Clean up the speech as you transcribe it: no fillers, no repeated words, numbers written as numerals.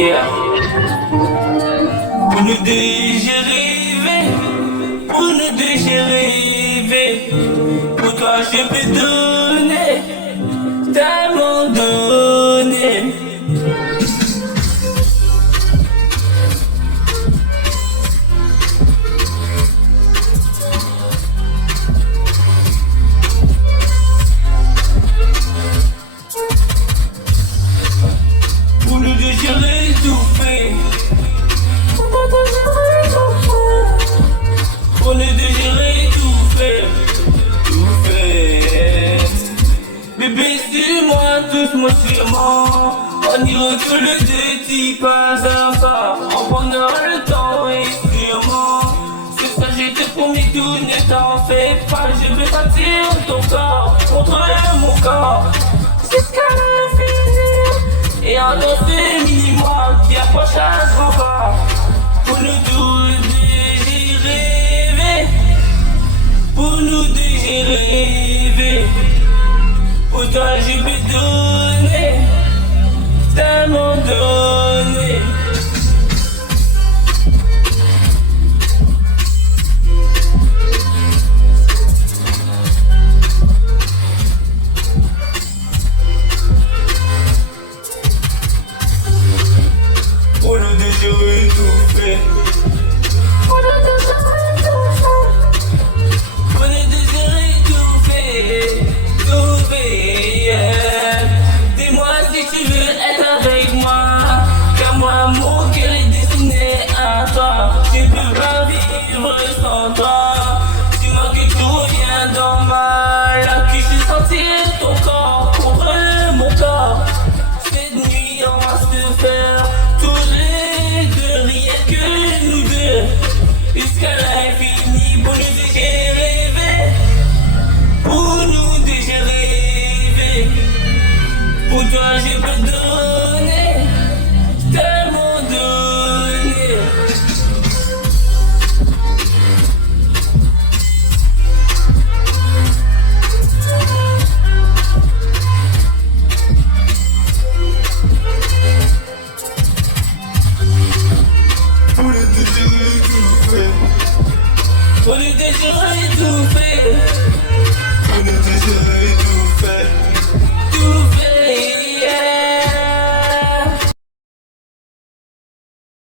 yeah. Pour nous deux j'ai rêvé, pour nous deux j'ai rêvé. Pour toi je peux donner, tellement donné. Pour nous deux j'aurais tout fait. Pour nous deux j'aurais tout fait. Tout fait. Bébé suis-moi, touche-moi sûrement. On y recule de petits pas à pas. On prendra le temps et sûrement. C'est ça j'ai te promis, tout ne t'en fais pas. Je vais bâtir ton corps contre mon corps jusqu'à l'infini. Et en danser mini-moi qui approche à grand pas. Pour nous deux j'ai rêvé. Pour nous deux j'ai rêvé. Pour toi je peux donner, tellement donné. Pour nous deux j'aurais tout fait. Pour nous deux j'aurais tout fait. Pour nous deux j'aurais tout fait. Tout fait, yeah. Dis-moi si tu veux être avec moi. Car moi mon cœur est destiné à toi. Je peux pas vivre sans toi. Dis-moi que tout vient dans ma là que je sentir ton corps contre mon corps. Cette nuit on va se faire tous les deux, rien que nous deux. Jusqu'à l'infini, pour nous deux j'ai rêvé. Pour nous deux j'ai rêvé. Pour toi je peux donner, tellement donné. Pour nous deux j'aurais tout fait. Pour nous deux j'aurais tout fait. Pour nous deux j'aurais